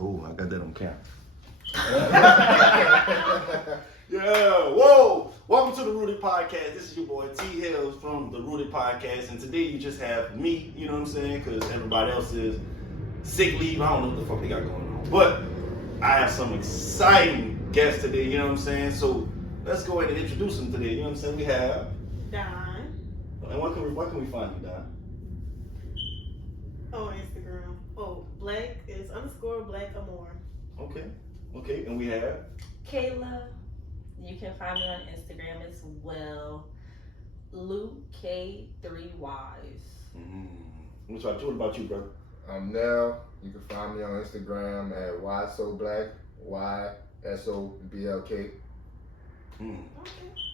Oh, I got that on camera. Yeah, whoa! Welcome to the Rooted Podcast. This is your boy T Hills from the Rooted Podcast, and today you just have me, you know what I'm saying? Because everybody else is sick leave. I don't know what the fuck they got going on. But I have some exciting guests today, you know what I'm saying? So let's go ahead and introduce them today, you know what I'm saying? We have Don. And what can we find you, Don? On Instagram. Oh, Black is _Black Amore. Okay, and we have Kayla. You can find me on Instagram as well. Luke K3Ys. What about you, brother? I'm Nell. You can find me on Instagram at YSoBlack, YSOBLK.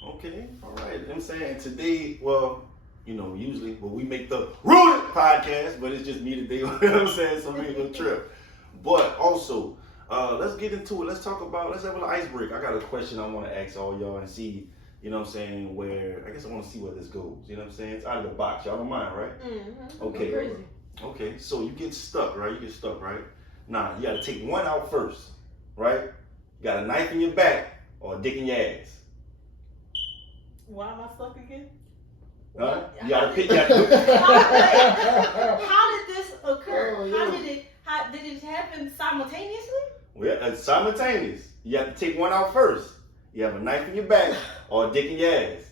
Okay, all right. I'm saying today, well, you know, usually, we make the Rooted Podcast, but it's just me today. You know what I'm saying? So we ain't gonna trip. But also, let's get into it. Let's have a little icebreaker. I got a question I want to ask all y'all and see, you know what I'm saying, I guess I want to see where this goes. You know what I'm saying? It's out of the box. Y'all don't mind, right? Mm-hmm. Okay. Crazy. Okay, so you get stuck, right? Nah, you gotta take one out first, right? You got a knife in your back or a dick in your ass. Why am I stuck again? Huh? You gotta pick. How did this occur? Oh, yeah. How did it happen simultaneously? Well, it's simultaneous. You have to take one out first. You have a knife in your back or a dick in your ass.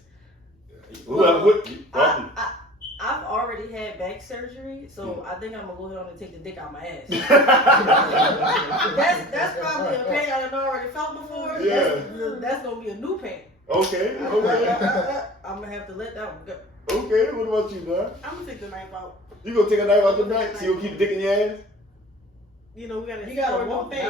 I've already had back surgery, so I think I'm gonna go ahead and take the dick out my ass. that's probably a pain I've already felt before. Yeah. That's gonna be a new pain. Okay. I'm gonna have to let that one go. Okay, what about you, Don? I'm gonna take the knife out. You gonna take a knife out your back so you gonna keep the dick in your ass? You know, we gotta You gotta explore walk more things.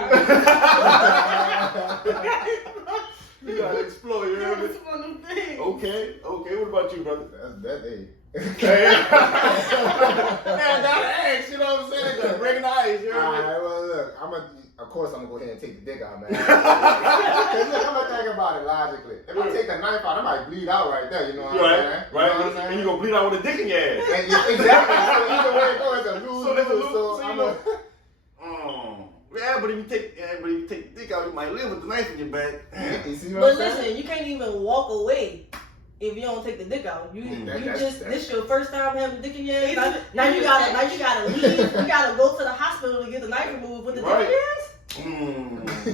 You gotta explore, you know what I mean? Explore new things. Okay, what about you, brother? That's that. Man, down the ass, you know what I'm saying? Gotta break the ice, you know what I mean? Alright, well look, of course I'm gonna go ahead and take the dick out, man. Cause look, I'm gonna think about it logically. If I take the knife out, I might bleed out right there, you know what I'm saying? Right, You know what I'm saying? and you gonna bleed out with a dick in your ass. Exactly. So either way it goes, it's a lose. Yeah, but if you take the dick out, you might live with the knife in your back. You see what But I'm saying? listen, you can't even walk away if you don't take the dick out. This your first time having a dick in your ass. Now you gotta leave. You gotta go to the hospital to get the knife removed with the dick in your ass.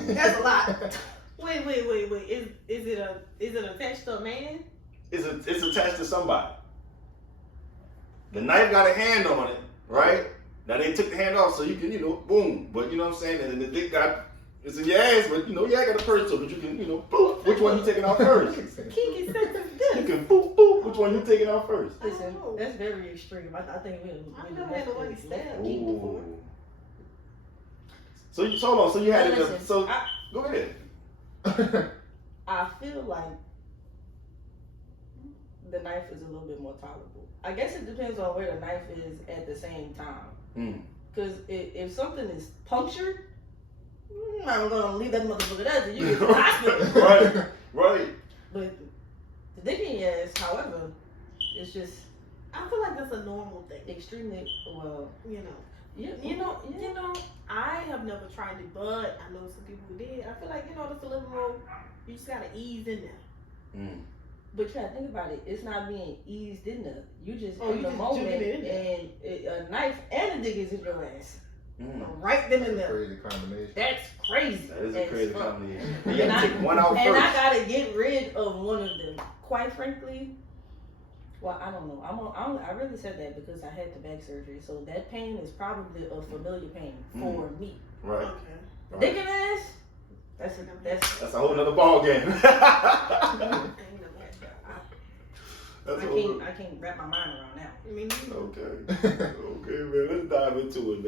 That's a lot. Wait. Is it attached to a man? It's attached to somebody. The knife got a hand on it, right? Now they took the hand off so you can, boom. But you know what I'm saying? And the dick it's in your ass, but you got a purse so that you can, boop. Which one you taking out first? Kinky sex is You good. can boop. Which one you taking out first? Listen, that's very extreme. I think we I've never had nobody stab me Ooh. before. So hold on. So you had Listen, go ahead. I feel like the knife is a little bit more tolerable. I guess it depends on where the knife is at the same time. Because if something is punctured, I'm gonna leave that motherfucker there till you get to the hospital. Right. But the dick in your ass, however, it's just I feel like that's a normal thing. extremely well. You know, I have never tried it, but I know some people who did. I feel like that's a little more. You just gotta ease in there. But you gotta think about it. It's not being eased in there. You just Oh, in you the just moment, jumping in and a knife and a dick is in your ass. Right then and there. Crazy combination. That's crazy. That is a as crazy fuck. combination. You gotta take one out And first. I gotta get rid of one of them. Quite frankly, well, I don't know. I really said that because I had the back surgery, so that pain is probably a familiar pain for me. Right. Okay. Dick in ass. That's That's a whole nother ball game. I can't wrap my mind around that. Me neither. Okay, man. Let's dive into it,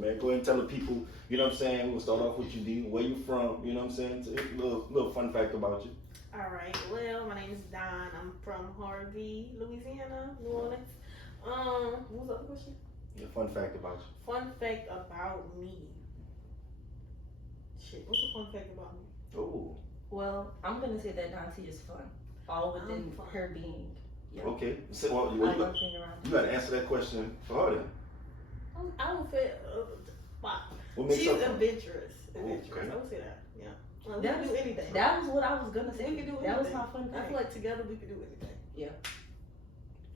man. Go ahead and tell the people, you know what I'm saying? We'll start off with you, D. Where you from? You know what I'm saying? A little fun fact about you. All right. Well, my name is Don. I'm from Harvey, Louisiana, New Orleans. What was the other question? A fun fact about you. Fun fact about me. Shit. What's a fun fact about me? Oh. Well, I'm gonna say that Nancy is fun, all within fun. her being. Yeah. Okay. So, I love being around. you got to answer that question for her then. I don't feel. spot. What makes She's her fun? adventurous. Okay. I would say that. Yeah. We can do anything. That was what I was gonna say. We can do anything. That was my fun I fact. feel like together we can do anything.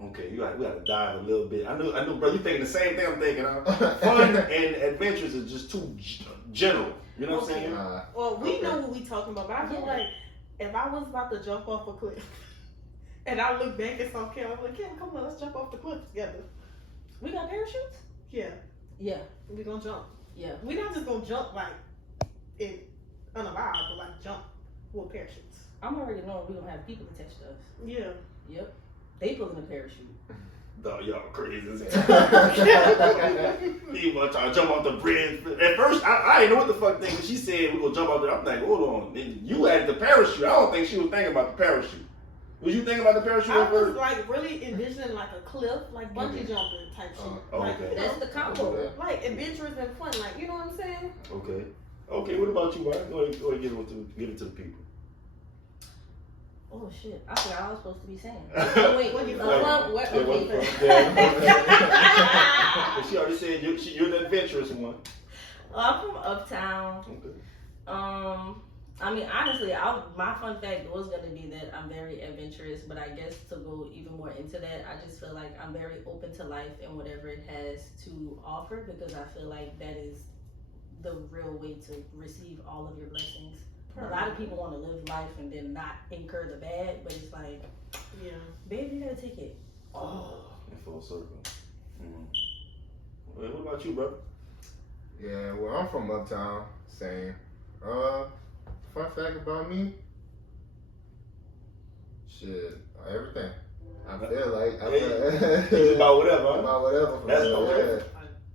Okay, we got to dive a little bit. I know, bro. You thinking the same thing I'm thinking. Fun and adventures is just too general. You know what I'm saying? Well, we know what we talking about, but I feel like if I was about to jump off a cliff and I look back and saw Kim, I'm like, Kim, come on, let's jump off the cliff together. We got parachutes? Yeah. Yeah. We gonna jump. Yeah. We not just gonna jump like unalive, but like jump with parachutes. I'm already knowing we're gonna have people attached to us. Yeah. Yep. They pulling a parachute. Dog, y'all crazy as hell. He want to try to jump off the bridge. At first, I didn't know what the fuck thing. When she said we gonna jump out there, I'm like, hold on. And you added the parachute. I don't think she was thinking about the parachute. Was you thinking about the parachute I at was first? like really envisioning like a cliff, like bungee jumping type shit. Like, okay. you know, That's the combo. like adventurous and fun, like you know what I'm saying? Okay. Okay. What about you, Ryan? Go ahead, give it to the people. Oh shit! I forgot I was supposed to be saying. Oh, wait, What you She already said you're the adventurous one. I'm from Uptown. Okay. I mean, honestly, my fun fact was gonna be that I'm very adventurous, but I guess to go even more into that, I just feel like I'm very open to life and whatever it has to offer, because I feel like that is the real way to receive all of your blessings. A lot of people want to live life and then not incur the bad, but it's like, Yeah. baby, you gotta take it. In full circle. Well, what about you, bro? Yeah, well, I'm from Uptown. Same. Fun fact about me? Shit, everything. I feel like It's about whatever. Huh? about whatever. That's me, whatever.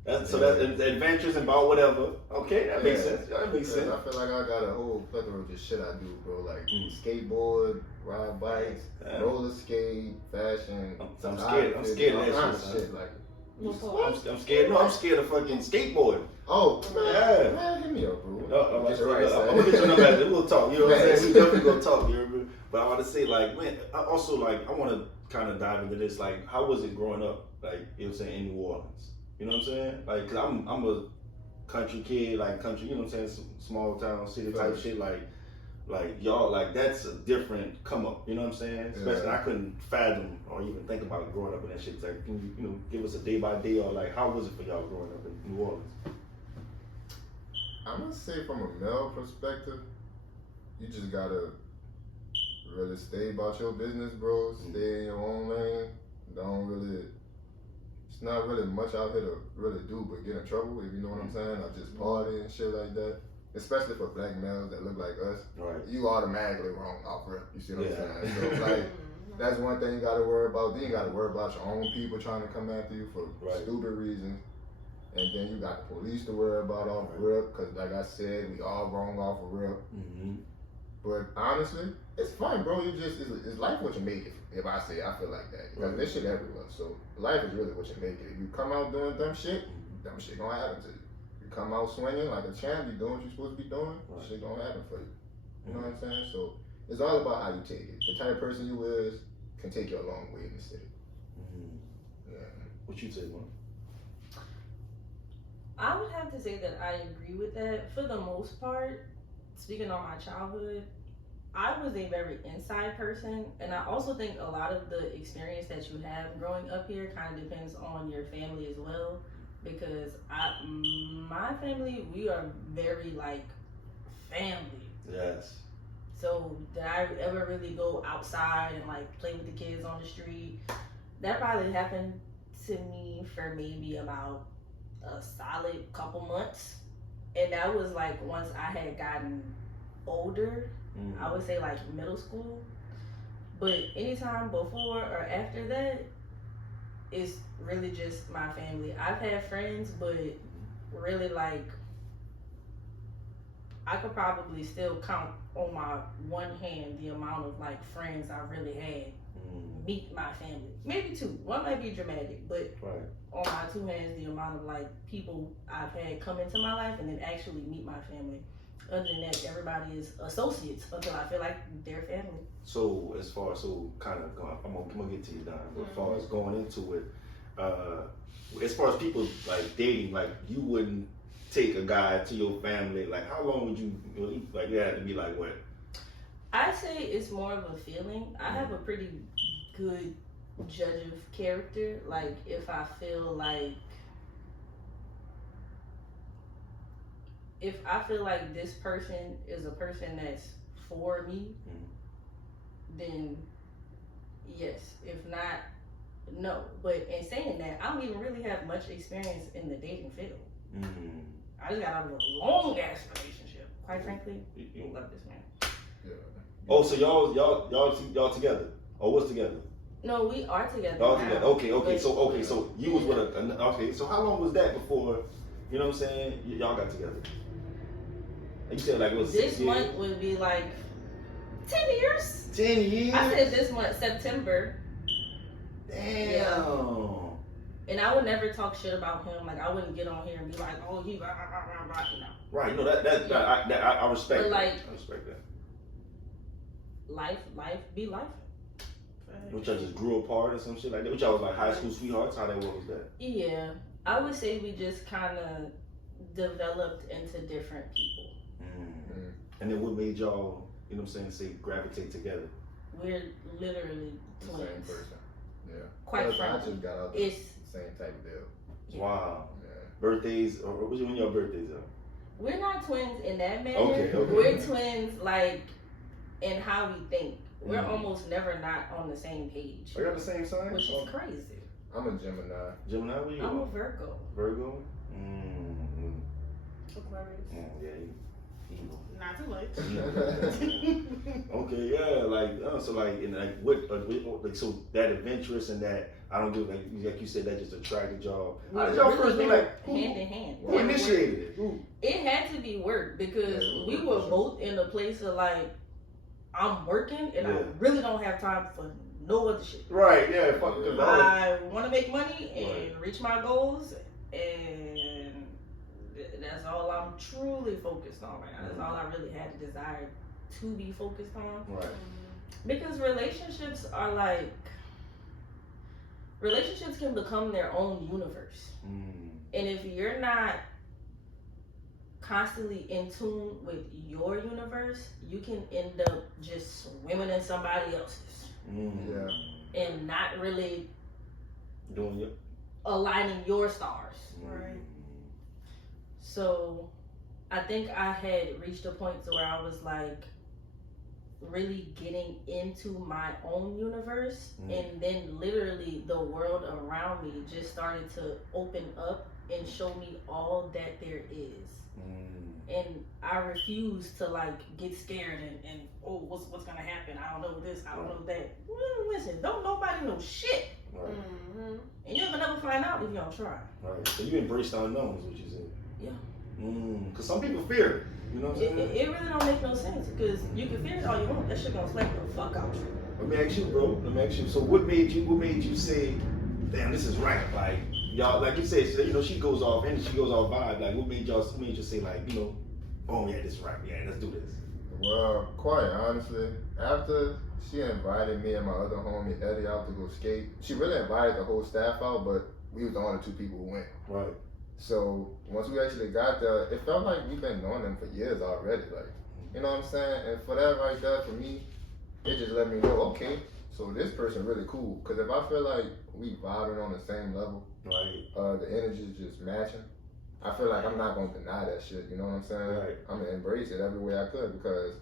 That's adventures and about whatever. Okay, that makes sense. That makes sense. I feel like I got a whole plethora of just shit I do, bro. Like skateboard, ride bikes, roller skate, fashion. I'm scared. I'm scared of that shit. Like, I'm scared. No, I'm scared of fucking skateboarding. oh, Yeah. man, hit me up, bro. I'm gonna get your number after. We'll talk. You know what I'm saying? We definitely gonna talk. You know? But I want to say, like, man, I also like I want to kind of dive into this. Like, how was it growing up? Like, you know what I'm saying, in New Orleans. You know what I'm saying? Like, cause I'm a country kid, like country. You know what I'm saying? Small town, city type shit. Like y'all, like that's a different come up. You know what I'm saying? Especially I couldn't fathom or even think about growing up in that shit. Like, can you know, give us a day by day or like how was it for y'all growing up in New Orleans? I'm gonna say from a male perspective, you just gotta really stay about your business, bro. Stay in your own lane. Don't really. It's not really much out here to really do but get in trouble, if you know what I'm saying, or just party and shit like that. Especially for black males that look like us. Right. You automatically wrong off rip. You see what I'm saying? So it's like, that's one thing you gotta worry about. Then you gotta worry about your own people trying to come after you for stupid reasons. And then you got the police to worry about off rip, because like I said, we all wrong off of rip. But honestly, it's fun, bro. You just, it's life what you make it. If I say, I feel like that. Because there's shit everywhere. So life is really what you make it. If you come out doing dumb shit gonna happen to you. You come out swinging like a champ, you doing what you're supposed to be doing, shit gonna happen for you. You know what I'm saying? So it's all about how you take it. The type of person you is can take you a long way in the city. Yeah. What you say, man? I would have to say that I agree with that. For the most part, speaking on my childhood, I was a very inside person, and I also think a lot of the experience that you have growing up here kind of depends on your family as well, because my family, we are very like family. Yes. So did I ever really go outside and like play with the kids on the street? That probably happened to me for maybe about a solid couple months, and that was like once I had gotten older. I would say like middle school, but anytime before or after that, it's really just my family. I've had friends, but really like I could probably still count on my one hand the amount of like friends I really had meet my family. Maybe two. One might be dramatic, but on my two hands the amount of like people I've had come into my life and then actually meet my family. Other than that, everybody is associates until I feel like they're family. So as far as I'm gonna get to you, Don. But as far as going into it, as far as people like dating, like you wouldn't take a guy to your family? Like, how long would you like? You had to be like what? I say it's more of a feeling. I have a pretty good judge of character. Like, if I feel like this person is a person that's for me, then yes. If not, no. But in saying that, I don't even really have much experience in the dating field. I just got out of a long ass relationship. Quite frankly, I love this man. Yeah. Oh, so y'all together? Or what's together? No, we are together. Y'all now, together. Okay. So you was with okay. So how long was that before? You know what I'm saying? Y'all got together. You said like it was this 6 years? month would be like 10 years. 10 years. I said this month, September. Damn. Yeah. And I would never talk shit about him. Like, I wouldn't get on here and be like, oh, he blah, blah, blah, blah, you know. Right. No, I respect But that. like, I respect that. Life be life. Which y'all just grew apart or some shit like that? Which y'all was like high school sweethearts? How that was that? Yeah. I would say we just kind of developed into different people. And then what made y'all, you know what I'm saying, say gravitate together? We're literally The twins. same person. Yeah. Quite I frankly, just got out it's the same type of deal. Yeah. Wow. Yeah. Birthdays, or when your birthdays are? we're not twins in that manner. Okay. We're twins like in how we think. We're almost never not on the same page, Are y'all the same sign? which is crazy. I'm a Gemini. Gemini, what you? I'm a Virgo. Virgo? Aquarius. Yeah, evil. Not too much. Okay, yeah, like so, like, and like, what, like, so that adventurous and that I don't do like you said that just attracted y'all. How did y'all first be like hand in hand? Who initiated it? Who? It had to be work because we were both in a place of like, I'm working and I really don't have time for no other shit. Right? Yeah. Fuck. I want to make money and reach my goals, and that's all I'm truly focused on right now. That's all I really had the desire to be focused on. Right. Because relationships are like, relationships can become their own universe. And if you're not constantly in tune with your universe, you can end up just swimming in somebody else's. Yeah. And not really Doing it. aligning your stars. Right. So I think I had reached a point to where I was like really getting into my own universe, and then literally the world around me just started to open up and show me all that there is. And I refuse to like get scared and oh, what's gonna happen? I don't know this, I don't know that. Well, listen, don't nobody know shit. Right. And you'll never find out if you don't try. Right. So you embrace the unknown, is what you said. Yeah. Because some people fear it. You know what I'm saying? It really don't make no sense because you can fear it all you want. That shit gonna slap the fuck out you. Let me ask you, bro. Let me ask you. So what made you say, damn, this is right? Like y'all, like you said, you know, she goes off and she goes off vibe. Like what made you say, like, you know, oh yeah, this is right. Yeah, let's do this. Well, quite honestly, after she invited me and my other homie Eddie out to go skate, she really invited the whole staff out, but we was the only two people who went. Right. So once we actually got there, it felt like we've been knowing them for years already. Like, you know what I'm saying? And for that right there, for me, it just let me know, okay, so this person really cool. Because if I feel like we vibing on the same level, right, the energy's just matching, I feel like I'm not going to deny that shit. You know what I'm saying? Right. I'm going to embrace it every way I could because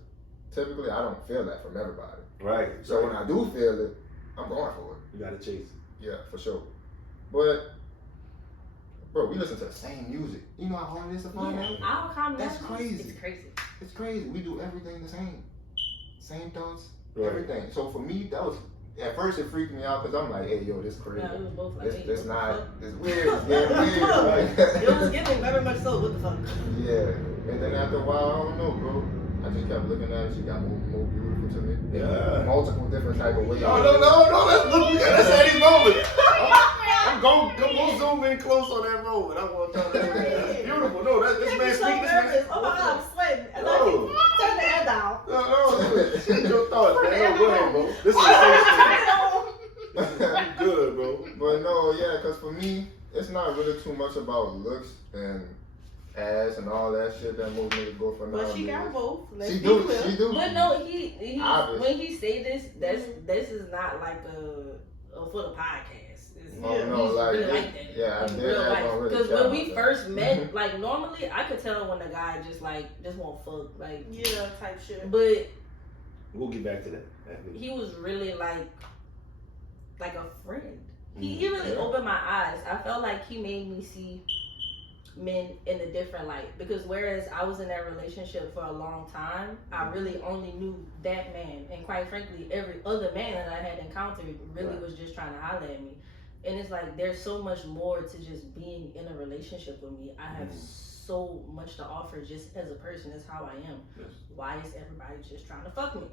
typically I don't feel that from everybody. Right. So when I do feel it, I'm going for it. You gotta chase it. Yeah, for sure. But bro, we listen to the same music. You know how hard it is to find that? Our combination, That's crazy. It's crazy. It's crazy. We do everything the same. Same thoughts, Right. everything. So for me, that was, at first it freaked me out because I'm like, hey, yo, this crazy. Yeah, we was both like, hey, It's what the not, fuck? it's weird. It's getting weird. It was getting very much so. What the fuck? Yeah. And then after a while, I don't know, bro. I just kept looking at it. She got more beautiful to me. Yeah. Multiple different type of ways. No. Let's have these moments. I'm gonna zoom in close on that moment. I want to tell you that's beautiful. No, this man so speak. nervous. Oh my god, I'm sweating. And I No. keep turn the air down. No, share your thoughts, man. No, go ahead, bro. This is safe. You good, bro. But no, yeah, because for me, it's not really too much about looks and ass and all that shit that most niggas go for now. But she got both. Let's She be do. clear. She do. But no, he Obvious. when he say this is not like a for the podcast. Oh Yeah, no, he's like, really they, like that. yeah, I in did real that life. don't really Because care when we about first that. met, like normally I could tell when the guy just won't fuck, like Yeah, type shit. but We'll get back to that. he was really like a friend. He really Yeah. opened my eyes. I felt like he made me see men in a different light, because whereas I was in that relationship for a long time, I really only knew that man, and quite frankly every other man that I had encountered really Right. was just trying to holler at me. And it's like there's so much more to just being in a relationship with me. I have so much to offer just as a person. That's how I am. Yes. Why is everybody just trying to fuck me?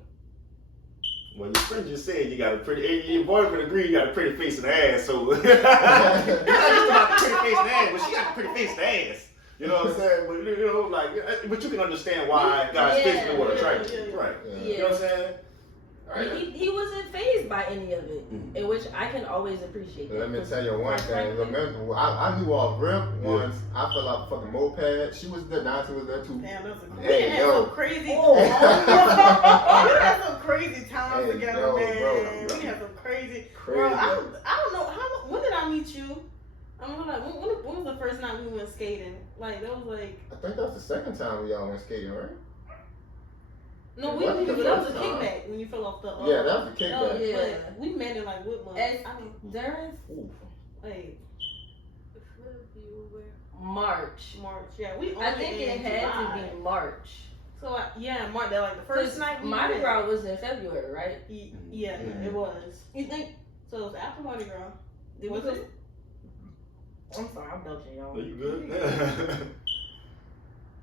Well, your friend just said you got a pretty. Your boyfriend agreed you got a pretty face and ass. So it's not just about the pretty face and ass, but she got a pretty face and ass. You know what I'm saying? But you know, like, but you can understand why guys face in the world, right? Yeah. Right. Yeah. You know what I'm saying? Right. He wasn't fazed by any of it, in which I can always appreciate that. Let me tell you one Quite thing. frankly, Remember, I knew off rip once. I fell off a fucking moped. She was there. Nancy was there too. Damn, that was a Hey, we had yo. some crazy. Oh. We had some crazy times Hey, together, yo, man. bro. We had some crazy. Crazy. Bro, I don't know how. When did I meet you? I'm like, when was the first night we went skating? Like that was like. I think that was the second time we all went skating, right? No, It we wasn't the that was a first time. kickback when you fell off the. Yeah, that was the Oh, kickback. Yeah. But we met in like what month? And I mean, during like March, Yeah, we. I only think in it had July. to be March. So yeah, March. That like the first night we Mardi met. Gras was in February, right? Yeah, Mhm. it was. You think? So it was after Mardi Gras. Did Was we it? I'm sorry, I'm belching, y'all. Are you good?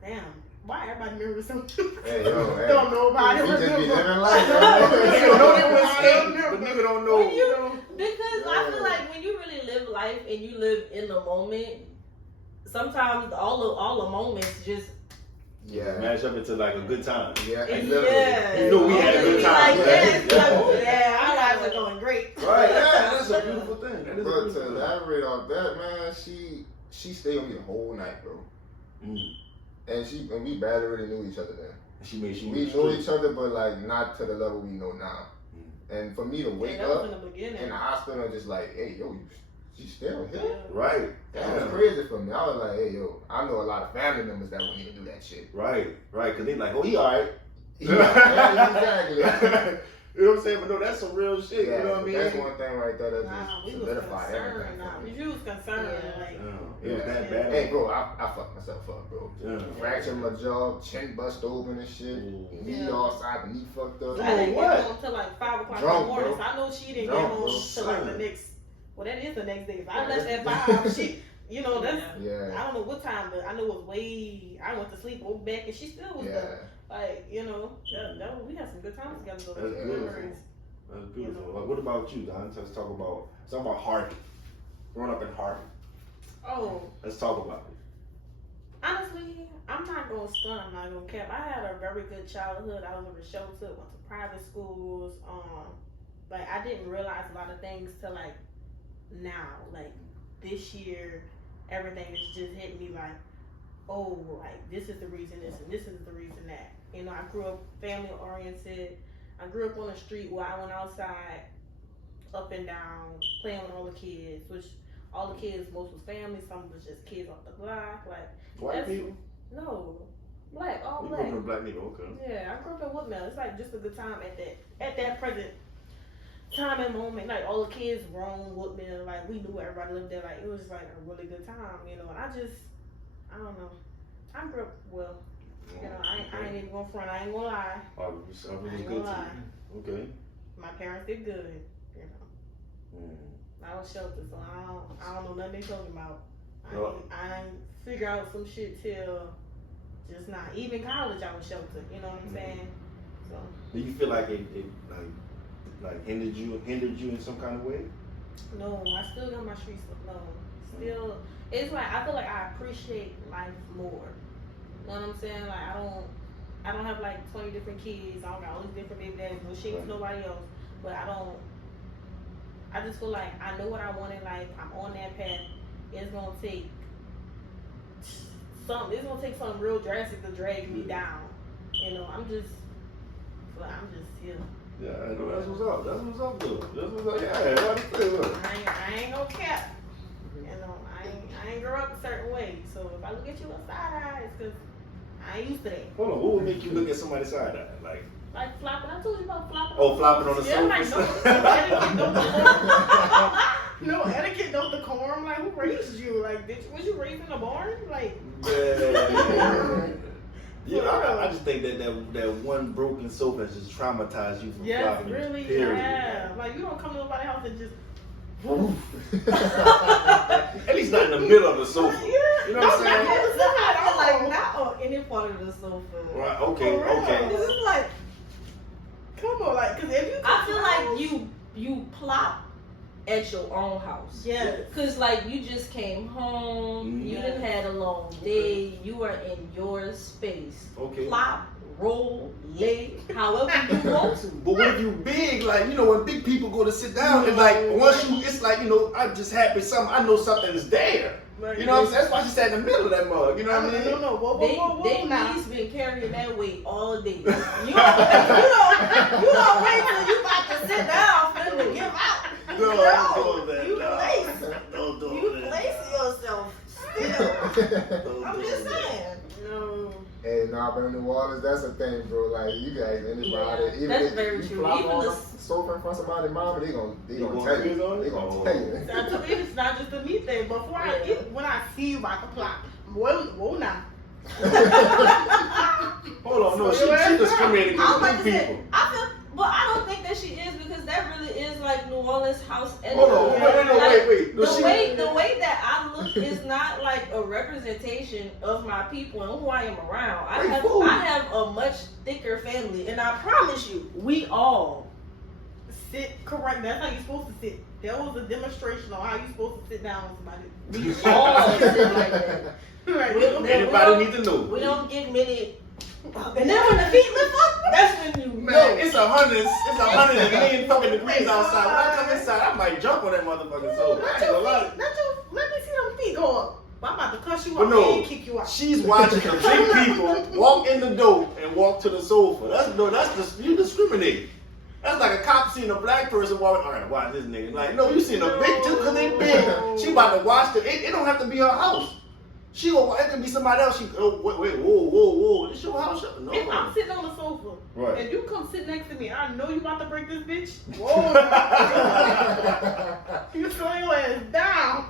Damn. Why everybody remember something? Hey, yo, hey. Don't nobody We just be remember. living life, Nigga know they went I skating, remember. but nigga don't When know. you- Because I Yeah. feel like when you really live life and you live in the moment, sometimes all the moments just Yeah. Smash up into like a good time. Yeah, Yeah. literally. You know we had a good time. Like, Yeah. yes, Yeah. like, oh, Yeah, our lives are going great. Right, yeah, that's a beautiful thing. That is a Bro, beautiful to thing. elaborate on that, man, she stayed with me the whole night, bro. Mm. And we barely really knew each other then. She made We knew each other, but like not to the level we know now. And for me to wake that was up in the beginning. in the hospital and just like, hey, yo, you still here? Right. That was Yeah. crazy for me. I was like, hey, yo, I know a lot of family members that wouldn't even do that shit. Right. Right. Cause they like, oh, he alright. Exactly. You know what I'm saying? But no, that's some real shit. Yeah, you know what I mean? that's one thing right there that Nah, we just was solidified concerned. everything. Nah, for me. you was concerned. Yeah. Like, It was that bad. Hey, bro, I fucked myself up, bro. Yeah. Fractured my jaw, chin bust open and shit. Ooh. Knee Yeah. all side, knee fucked up. I didn't what? get home till like 5 o'clock in Drunk, the morning. bro. So I know she didn't Drunk, get home bro. till like the Son. next. Well, that is the next day. If I Yeah, left at that's- 5, she, you know, that's. Yeah. I don't know what time, but I know it was way. I went to sleep, woke back, and she still was Yeah. there. Like, you know, we had some good times together. Those That's beautiful. memories. That's beautiful. Like, what about you, Don? Let's talk about Harvey. Growing up in Harvey. Oh, Let's talk about it. honestly, I'm not gonna stunt. I'm not gonna cap. I had a very good childhood. I was in a shelter, went to private schools. Like I didn't realize a lot of things till like now. Like this year, everything is just hitting me like, oh, like this is the reason this and this is the reason that. You know, I grew up family oriented. I grew up on a street where I went outside, up and down, playing with all the kids, which all the kids, most was family, some was just kids off the block. Like, White that's- people? no, black, all You grew up in a black. black nigga, okay. Yeah, I grew up in Woodmill. It's like just a good time at that present time and moment. Like all the kids grown Woodmill. Like we knew everybody lived there. Like it was just like a really good time, you know. And I don't know. I grew up well. You know, I ain't even gonna front. I ain't gonna lie. Oh, it was I ain't good gonna to lie. you. Okay. My parents did good. You know, Mm. I was sheltered, so I don't know nothing they talking about. No. I ain't figure out some shit till just not. Even college, I was sheltered. You know what I'm saying? So Do you feel like it like hindered you in some kind of way? no, I still got my streets. No, still, it's like I feel like I appreciate life more. You know what I'm saying? Like I don't have like 20 different kids. I don't got all these different baby daddies. No shit with nobody else. But I just feel like I know what I want in life. I'm on that path. It's gonna take it's gonna take something real drastic to drag me down. You know, I'm just here. Yeah, I know that's what's up. That's what's up, though. That's what's up. Yeah, I ain't no cap. You know, I ain't grow up a certain way. So if I look at you with side eye, it's because I ain't used to that. Hold on, what would make you look at somebody's side eye? Like flopping. I told you about flopping. Oh, flopping on the sofa. No etiquette, no decorum. Like, who raised you? Like, bitch, was you raised in a barn? Like, yeah, I just think that one broken sofa has just traumatized you from flopping. Yes, really. Period. Yeah. Like, you don't come to nobody's house and just. At least not in the middle of the sofa. Yeah. You know what I'm saying? I feel like not on any part of the sofa. Right. Okay. This is like, come on, like, cause if you. I feel like you plop at your own house. Yes. Cause like you just came home, you done had a long day, you are in your space. Okay. Plop, roll, lay, however you want to. But what if you big? Like, you know, when big people go to sit down, it's like once you, it's like, you know, I'm just happy I know something is there. You know what I'm saying? That's why she sat in the middle of that mug. You know what I mean? No. Whoa, They now. knees been carrying that weight all day. You don't wait till you about to sit down for them to give out. You place yourself still. I'm just saying. No. Hey, but in New Orleans, that's a thing, bro. Like, you guys, anybody, even that's if very you true. flop Even on the the sofa in front of somebody's mama, they gonna tell you. They gonna tell you. I told you it's not just a me thing. Before when I see you about to plot, whoa now. Hold on, no, she discriminating against big people. But I don't think that she is because that really is like New Orleans house energy. Hold on, wait. No, the way that I look is not like a representation of my people and who I am around. I have a much thicker family, and I promise you, we all sit correct. That's how you're supposed to sit. There was a demonstration on how you're supposed to sit down with somebody. We all sit like that. Right. Anybody need to know? We don't get many. And then when the feet lift up, that's when you know. Man, it's 100 fucking degrees outside. When I come inside, I might jump on that motherfucking sofa. Let me see them feet go up. I'm about to cuss you out and kick you out. She's watching the big people walk in the door and walk to the sofa. You discriminate. That's like a cop seeing a black person walking. All right, watch this nigga. Like, no, you seen a big just because they big. She about to watch it don't have to be her house. It can be somebody else. Whoa. This your house? No. If I'm sitting on the sofa and you come sit next to me, I know you about to break this bitch. Whoa. You throw your ass down.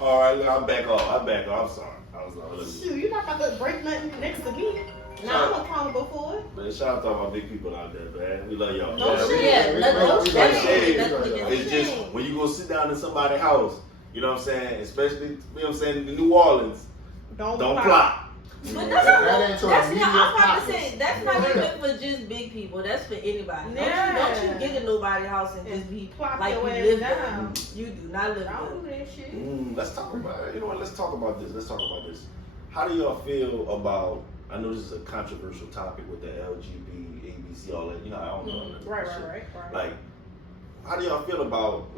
All right, look, I'm back off. I'm sorry. I was like, shoot, you're not about to break nothing next to me. Now I'm accountable for it. Man, shout out to all my big people out there, man. We love y'all. No shit. It's just when you go sit down in somebody's house, you know what I'm saying? Especially, you know what I'm saying, in New Orleans, don't plot. But that's not even for just big people. That's for anybody. Yeah. Don't you get in nobody's house and just be like you live there. You do not live there. Let's talk about it. You know what? Let's talk about this. How do y'all feel about? I know this is a controversial topic with the LGBT, ABC, all that. You know, I don't know. Right. Like, how do y'all feel about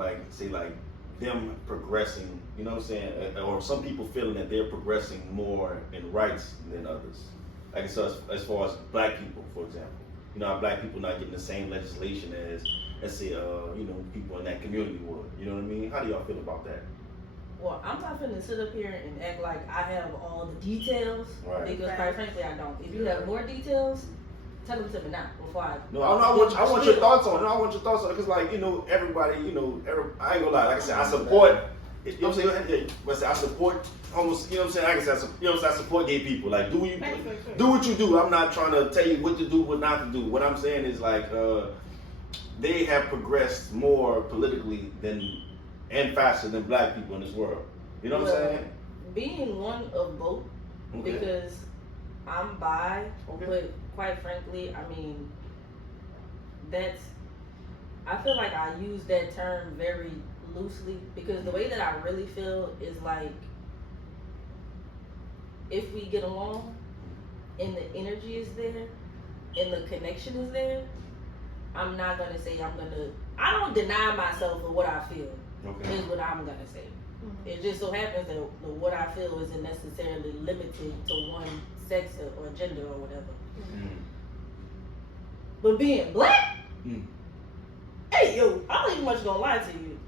them progressing, you know what I'm saying? Or some people feeling that they're progressing more in rights than others. Like, so as far as black people, for example. You know, black people not getting the same legislation as, let's say, people in that community would. You know what I mean? How do y'all feel about that? Well, I'm not finna sit up here and act like I have all the details. Right. Because quite frankly, I don't. If you have more details, tell them to me now before I. No, I want your thoughts on it. I want your thoughts on it because, like, you know, everybody, you know, I ain't gonna lie. Like I said, I support. You know what I'm saying? I support almost. You know what I'm saying? I support gay people. Like, do what you do. I'm not trying to tell you what to do, what not to do. What I'm saying is like, they have progressed more politically and faster than black people in this world. You know what I'm saying? Being one of both, because I'm bi, but quite frankly, I mean, I feel like I use that term very loosely because the way that I really feel is like, if we get along and the energy is there and the connection is there, I'm not gonna say I don't deny myself for what I feel. Is what I'm gonna say. Mm-hmm. It just so happens that what I feel isn't necessarily limited to one sex or gender or whatever. Mm-hmm. But being black, hey yo, I don't even much gonna lie to you.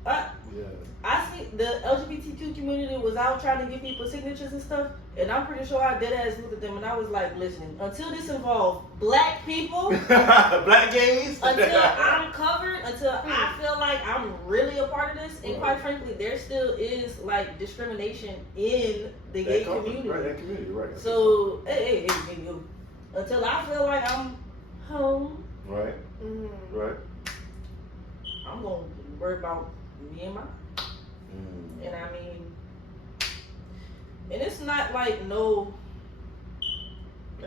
I see the LGBTQ community was out trying to get people signatures and stuff, and I'm pretty sure I dead ass looked at them and I was like, listen, until this involves black people, black gays, until I'm covered, until I feel like I'm really a part of this, and quite frankly, there still is like discrimination in the gay community. Right, that community, right. So, hey, until I feel like I'm home, right, right, I'm gonna worry about me and mine. And I mean, and it's not like no.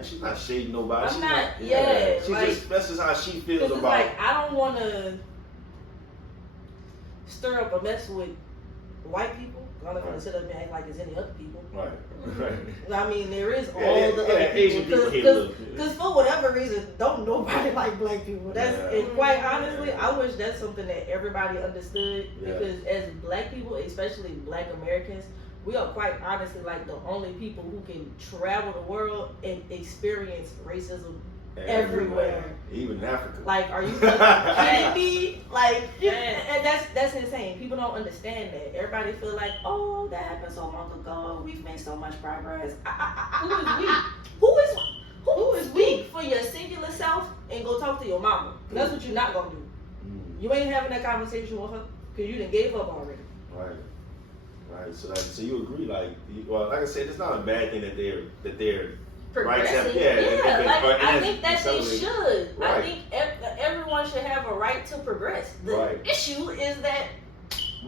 She's not shading nobody. I'm she's not. She's like, just that's just how she feels about. It's like I don't want to stir up a mess with white people. I'm not gonna sit up and act like it's any other people. Right. I mean, there is all the other Asian people. Because for whatever reason, don't nobody like black people. That's and quite honestly, I wish that's something that everybody understood. Because as black people, especially black Americans, we are quite honestly like the only people who can travel the world and experience racism everywhere. Even in Africa. Like, are you kidding me? Like, and that's insane. People don't understand that. Everybody feel like, oh, that happened so long ago. We've made so much progress. Who is we? Who is we? For your singular self and go talk to your mama. That's what you're not gonna do. You ain't having that conversation with her because you done gave up already. Right. Right. So you agree? Like I said, it's not a bad thing that they're progressing. I think that they should. Right. I think everyone should have a right to progress. The issue is that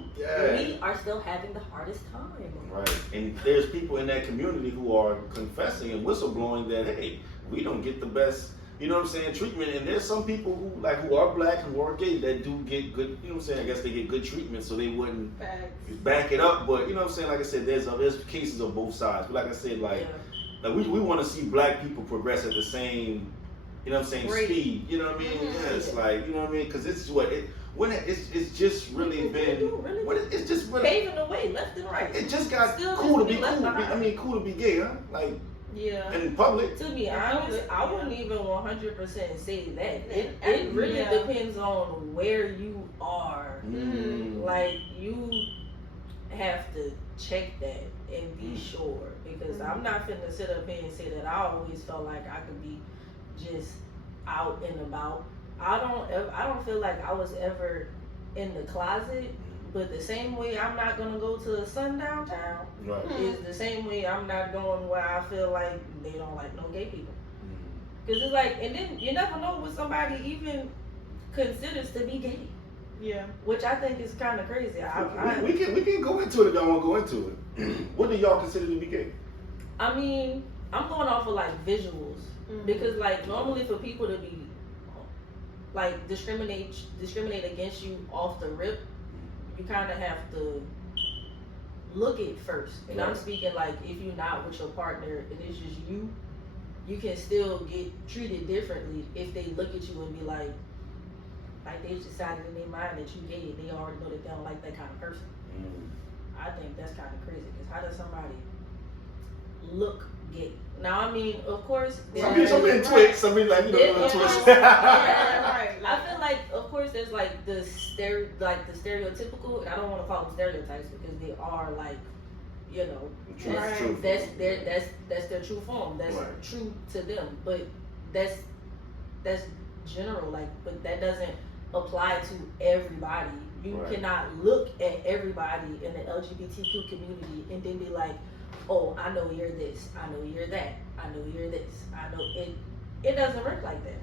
we are still having the hardest time. Right. And there's people in that community who are confessing and whistleblowing that, hey, we don't get the best, you know what I'm saying, treatment. And there's some people who are black and who are gay that do get good, you know what I'm saying, I guess they get good treatment so they wouldn't back it up. But you know what I'm saying, like I said, there's cases of both sides. But like I said, like we want to see black people progress at the same, you know what I'm saying, speed. You know what I mean? It's like, you know what I mean? Because it's it's just really been, it's just really paving the way left and right. It just got cool to be cool. Cool to be gay, huh? Like in public. To be honest, I wouldn't even 100% say that. It really depends on where you are. Like you have to check that and be sure, because I'm not finna sit up here and say that I always felt like I could be just out and about. I don't feel like I was ever in the closet, but the same way I'm not gonna go to a sundown town is the same way I'm not going where I feel like they don't like no gay people. Cause it's like, and then you never know what somebody even considers to be gay. Yeah, which I think is kind of crazy. We can go into it if y'all want to go into it. What do y'all consider to be gay? I mean, I'm going off of like visuals, because like normally for people to be like discriminate against you off the rip, you kind of have to look it first. And I'm speaking like if you're not with your partner and it's just you can still get treated differently if they look at you and be like they decided in their mind that you gay, they already know that they don't like that kind of person. I think that's kind of crazy, because how does somebody look gay? Now, I mean, of course, some in Twix, some in like, Twist. Right. I feel like, of course, there's like the stereotypical, and I don't want to call them stereotypes because they are like, that's their true form. That's true to them. But that's general, like, but that doesn't apply to everybody. You cannot look at everybody in the LGBTQ community and then be like, oh, I know you're this, I know you're that, I know you're this, I know it doesn't work like that.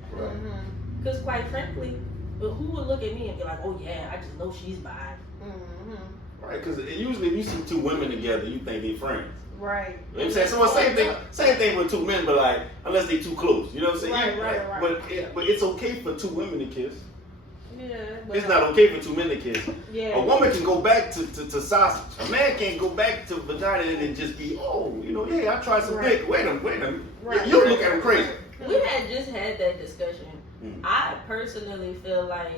Because quite frankly, who would look at me and be like, oh yeah, I just know she's bi. Right, because usually if you see two women together, you think they're friends. Right. You know what I'm saying? Same thing with two men, but like, unless they too close. You know what I'm saying? Right. But it's okay for two women to kiss. Yeah. It's not okay for two men to kiss. Yeah. A woman can go back to sausage. A man can't go back to vagina and then just be, I tried some dick. Wait a minute. Right. You look at him crazy. We had just had that discussion. I personally feel like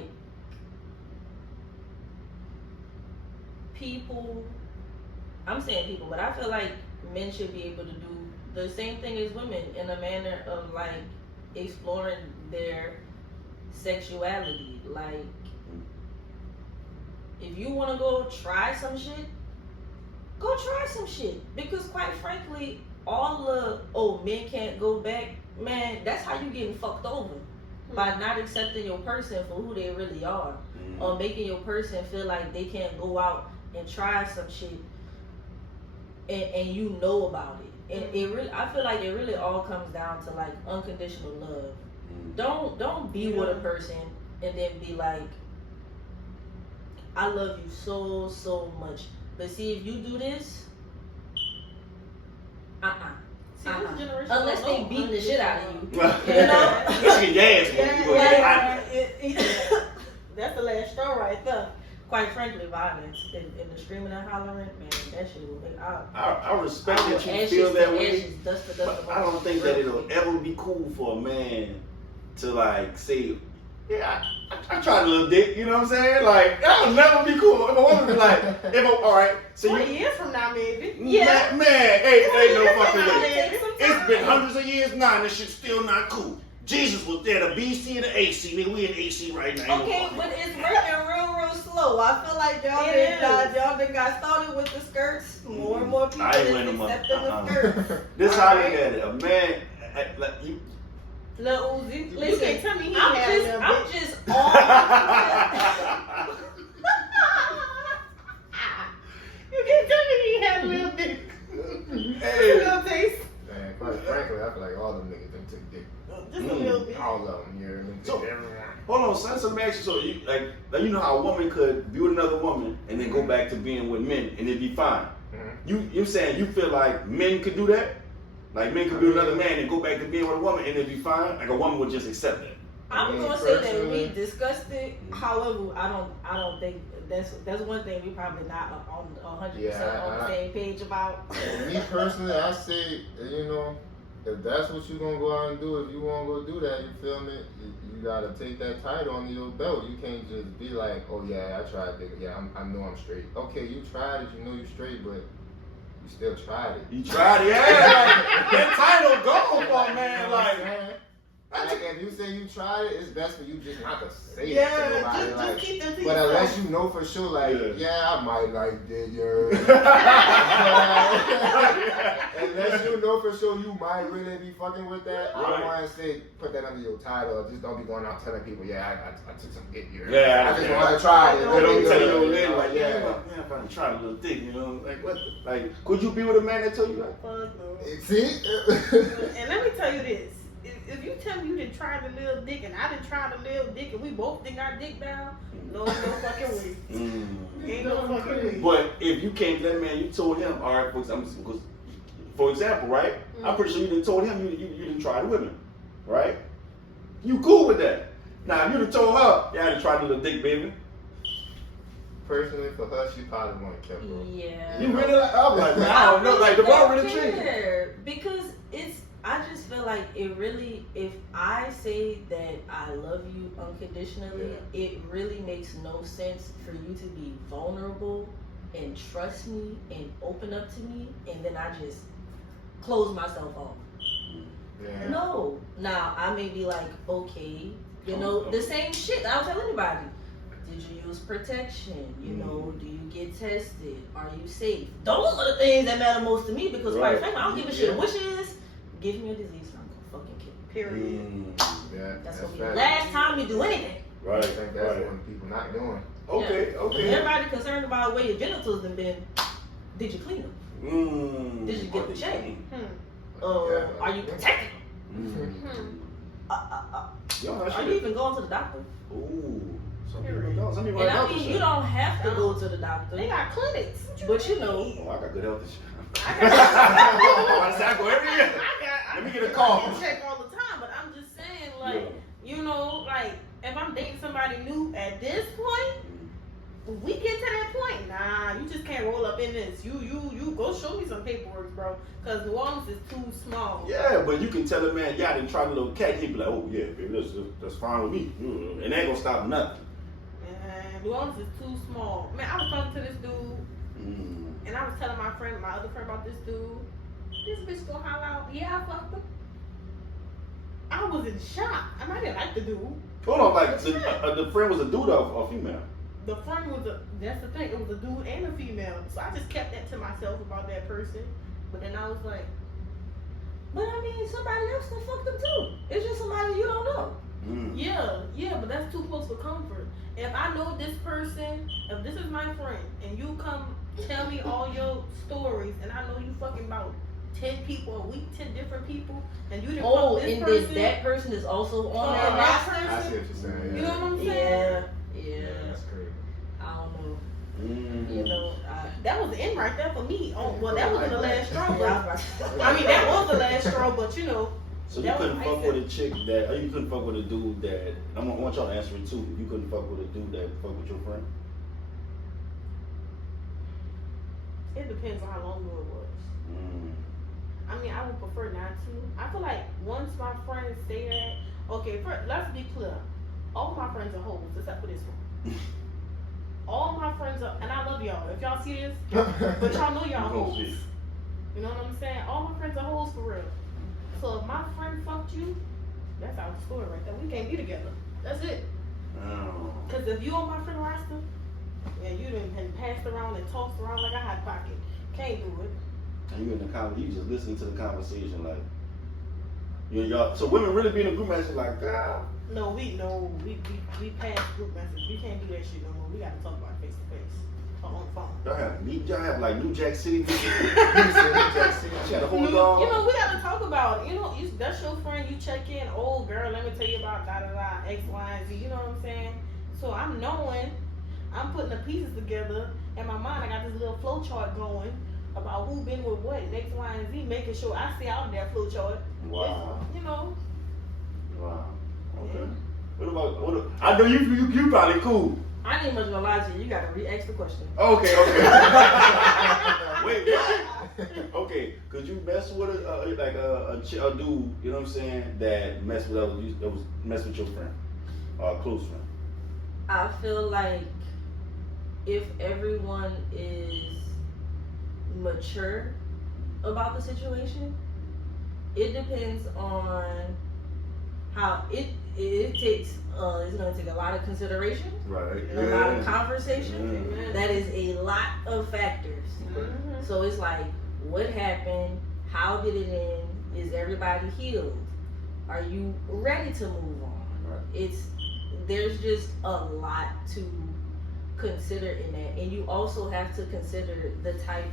people I'm saying people, but I feel like men should be able to do the same thing as women in a manner of like exploring their sexuality. Like, if you want to go try some shit, go try some shit. Because quite frankly, all the men can't go back, man, that's how you getting fucked over. By not accepting your person for who they really are. Or making your person feel like they can't go out and try some shit and you know about it. And it really, I feel like it really all comes down to like unconditional love. Don't be with a person and then be like, I love you so much. But see, if you do this, unless they beating the shit out of you, you know. That's the last straw right there. Quite frankly, violence and the screaming and hollering, man, that shit will make I respect that you feel that way, but I don't think that it'll ever be cool for a man to like say, yeah, I tried a little dick, you know what I'm saying? Like, that'll never be cool. If a woman be like, alright, so 20 years from now, maybe. Yeah. Man, ain't no fucking way. It's been hundreds of years now and this shit's still not cool. Jesus was there, the BC and the AC. Nigga, we in AC right now. Okay, but it's working real slow. I feel like y'all done got started with the skirts. More and more people is accepting the skirts. This how they get it. A man, like you. Lil Uzi, listen, you can't tell me I'm just all. You can't tell me he had a little dick. Hey. A little taste. Man, quite frankly, I feel like all them niggas done took dick. Just a little bit. All of them, you hear me? So, hold on, son. So let me ask you. So you like you know how a woman could be with another woman and then go back to being with men and it'd be fine. You're saying you feel like men could do that? Like men could be with another man and go back to being with a woman and it'd be fine? Like a woman would just accept that? I'm gonna say that we discussed it. However, I don't think that's one thing we probably not on 100% on the same page about. Me personally, I say, you know, if that's what you're gonna go out and do, if you wanna go do that, you feel me? You gotta take that title under your belt. You can't just be like, oh yeah, I tried it. Yeah, I know I'm straight. Okay, you tried it. You know you're straight, but you still tried it. You tried it, yeah. Like, that title go for man, like if you say you tried it, it's best for you just not to say it to nobody. Just keep them to but yourself. unless you know for sure, like, I might like it, unless you know for sure you might really be fucking with that, I don't want to say put that under your title. Just don't be going out telling people, I took some dick here. I just want to try it. They don't tell you later, like, I'm trying to try a little dick, you know? Like, what? Like, could you be with a man that told you that? Fuck no. See? And let me tell you this. If you tell me you done tried a little dick and I done tried a little dick and we both did our dick down, no fucking way. Ain't no fucking way. But if you came to that man, you told him, all right, for example, right? I'm pretty sure you done told him you didn't try the women, right? You cool with that. Now, if you done told her, I done tried a little dick, baby. Personally, for her, she probably want to kill her. Yeah. You really like, I'm like, man, I don't know, like the ball really triggered. Because I just feel like it really, if I say that I love you unconditionally, it really makes no sense for you to be vulnerable and trust me and open up to me and then I just close myself off. Yeah. No. Now, I may be like, okay, you know, the same shit I'll tell anybody. Did you use protection? You know, do you get tested? Are you safe? Those are the things that matter most to me because quite frankly, I don't give a shit which is. Give me a disease, I'm gonna fucking kill you. Period. Yeah, that's gonna be the last time you do anything. Right. I think that's what people not doing. Okay. Everybody concerned about where your genitals have been. Did you clean them? Did you get them checked? Are you protected? Are you even going to the doctor? Ooh. Some people don't. Some people and I mean, you don't have to go to the doctor. They got clinics. But you know. Oh, I got good health insurance. I go every year. Let me get a call. I check all the time, but I'm just saying, like, you know, like, if I'm dating somebody new at this point, we get to that point. Nah, you just can't roll up in this. You go show me some paperwork, bro. Because New Orleans is too small. Yeah, but you can tell a man, I didn't try the little cat. He'd be like, oh, yeah, baby, that's fine with me. And that ain't gonna stop nothing. New Orleans is too small. Man, I was talking to this dude. and I was telling my other friend about this dude. This bitch gonna holler out, yeah, I fucked him. I was in shock, and I didn't like the dude. Hold on, like the friend was a dude or female? The friend was that's the thing, it was a dude and a female. So I just kept that to myself about that person. But then I was like, but I mean, somebody else can fuck them too. It's just somebody you don't know. Yeah, but that's too close for comfort. If I know this person, if this is my friend, and you come tell me all your stories, and I know you fucking about 10 people a week, 10 different people, and you didn't fuck this and person. that person is also on that roster. I see what you're saying. Yeah. You know what I'm saying? Yeah. That's crazy. I don't know. You know, that was the end right there for me. Oh, well, that wasn't the last straw. yeah, I mean, that was the last straw, but you know. So you couldn't fuck with a chick that, or you couldn't fuck with a dude that, I want y'all to answer it too. You couldn't fuck with a dude that fuck with your friend? It depends on how long ago it was. I mean, I would prefer not to. I feel like once my friends say that, okay, let's be clear. All my friends are hoes, except for this one. All my friends are, and I love y'all. If y'all see this, but y'all know y'all hoes. You know what I'm saying? All my friends are hoes for real. So if my friend fucked you, that's our story right there. We can't be together. That's it. Because if you on my friend roster, yeah, you done been passed around and tossed around like a hot pocket. Can't do it. And you in the conversation, you just listening to the conversation like, y'all. So women really be in a group message like, ah. No, we passed group message. We can't do that shit no more. We gotta talk about it face to face or on the phone. Y'all have like New Jack City. You know, we gotta talk about it. You know, that's your friend. You check in. Oh, girl, let me tell you about X, Y, and Z. You know what I'm saying? So I'm knowing, I'm putting the pieces together in my mind. I got this little flow chart going about who been with what, X, Y, and Z, making sure I see out that flow chart. Wow. You know. Wow. Okay. What? I know you probably cool. I ain't much gonna lie to you. You gotta re-ask the question. Okay. Wait. Okay. Could you mess with a dude? You know what I'm saying? That mess with your friend, or a close friend. I feel like if everyone is mature about the situation, it depends on how it takes. It's gonna take a lot of consideration, right? A lot of conversation. That is a lot of factors. So it's like, what happened? How did it end? Is everybody healed? Are you ready to move on? Right. There's just a lot to consider in that, and you also have to consider the type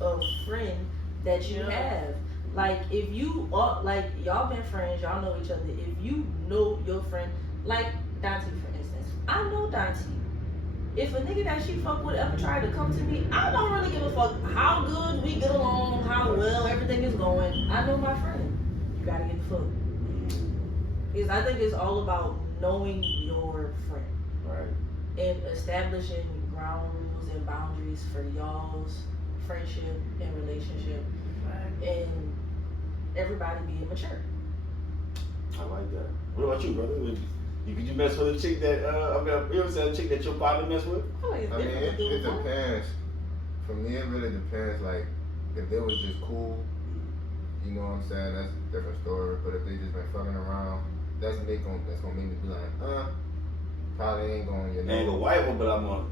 of friend that you have. Like, if you are, like, y'all been friends, y'all know each other. If you know your friend, like Dante, for instance, I know Dante. If a nigga that she fuck with ever tried to come to me, I don't really give a fuck how good we get along, how well everything is going. I know my friend. You gotta get the fuck. Because I think it's all about knowing your friend. Right. And establishing ground rules and boundaries for y'all's friendship and relationship. Right. And everybody being mature. I like that. What about you, brother? Could you mess with a chick that, you know what I'm saying, a chick that your partner mess with? I mean, it depends. For me, it really depends. Like, if they was just cool, you know what I'm saying, that's a different story. But if they just been fucking around, that's gonna make me be like, probably ain't going, you know. Ain't gonna wipe them, but I'm on.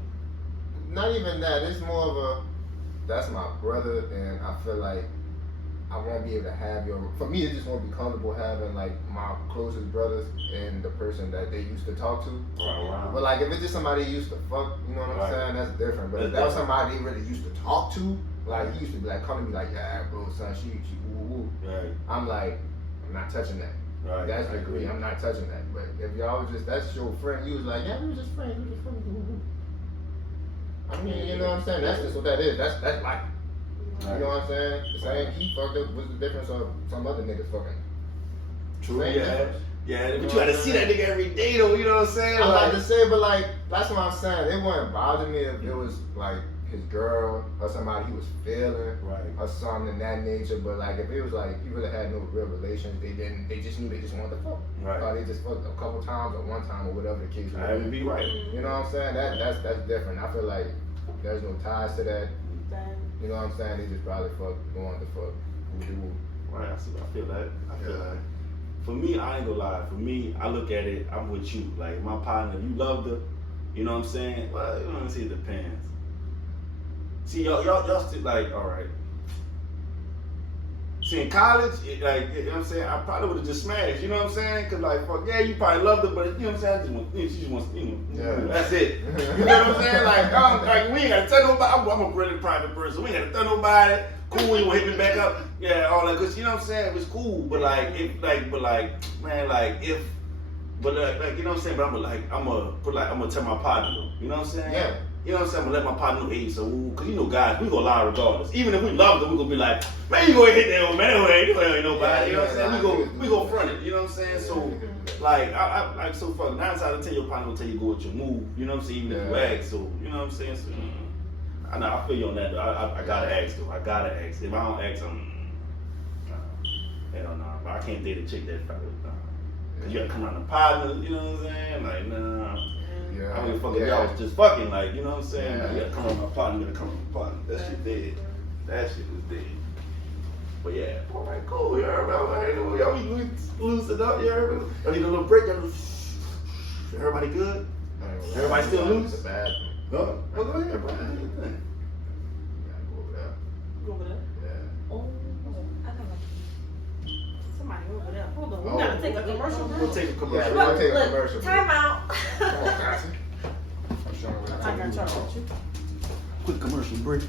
Not even that. It's more of a, that's my brother, and I feel like I won't be able to have for me, it just won't be comfortable having like my closest brothers and the person that they used to talk to. Wow. But like if it's just somebody you used to fuck, you know what I'm saying, that's different. But if that was somebody they really used to talk to, like he used to be like, come to me like, yeah, bro, son, she woo woo. Right. I'm like, I'm not touching that. Right. That's the degree. I'm not touching that. But if y'all was just, that's your friend, you was like, yeah, we were just friends, I mean, you know what I'm saying? That's just what that is. That's like, you know what I'm saying? The same, he fucked up. What's the difference of some other niggas fucking? True. Yeah, but you gotta see that nigga every day though, you know what I'm saying? I'm about to say, but like, that's what I'm saying. It wouldn't bother me if it was like his girl or somebody he was feeling, right, or something in that nature. But like, if it was like people that had no real relations, they just knew they just wanted to fuck, right? Or they just fucked a couple times or one time or whatever the case was. I would be right. You know what I'm saying? That's different. I feel like there's no ties to that. You know what I'm saying? They just probably going to fuck who. Right, I feel that. I feel that. For me, I ain't gonna lie. For me, I look at it, I'm with you. Like, my partner, you loved her. You know what I'm saying? Well, you know what I'm saying? It depends. See, y'all still like, all right. See, in college, you know what I'm saying? I probably would have just smashed, you know what I'm saying? Because, like, fuck, yeah, you probably loved her, but, you know what I'm saying? She just wants, that's it. You know what I'm saying? Like, we ain't got to tell nobody. I'm a really private person. We ain't got to tell nobody. Cool, you want to hit me back up? Yeah, all that, because, you know what I'm saying? It was cool, but, you know what I'm saying? But I'm gonna tell my partner, though. You know what I'm saying? Yeah. You know what I'm saying? I'm gonna let my partner know, hey, so, because you know, guys, we gonna lie regardless. Even if we love them, we gonna be like, man, you gonna hit that old man, anyway, you ain't nobody. You know what I'm saying? We gonna front it. You know what I'm saying? So, I so fuck, 9 times out of 10, your partner gonna tell you go with your move. You know what I'm saying? Even if you ask. So, you know what I'm saying? So, I know, I feel you on that, though. I gotta ask, though. I gotta ask. If I don't ask, hell no. But I can't date a chick that probably, because you gotta come around the partner, you know what I'm saying? Like, nah. Yeah. I mean, fucking, y'all was just fucking, like, you know what I'm saying? Like, you gotta come on my partner, you gotta come on my partner. That shit dead. That shit was dead. But yeah, all right, cool. You heard about y'all lose it up, you heard me? Y'all need a little break. Everybody good? Everybody still loose? It's a bad thing. No? Well, go ahead, bro. You gotta go over there. Go over there. Yeah. Oh, I got somebody over there. Hold on, we gotta take a commercial break. We'll take a commercial. Yeah, we'll take a commercial break. Time out. Come on, Cassie. I'm showing I got charged with you. Quick commercial break.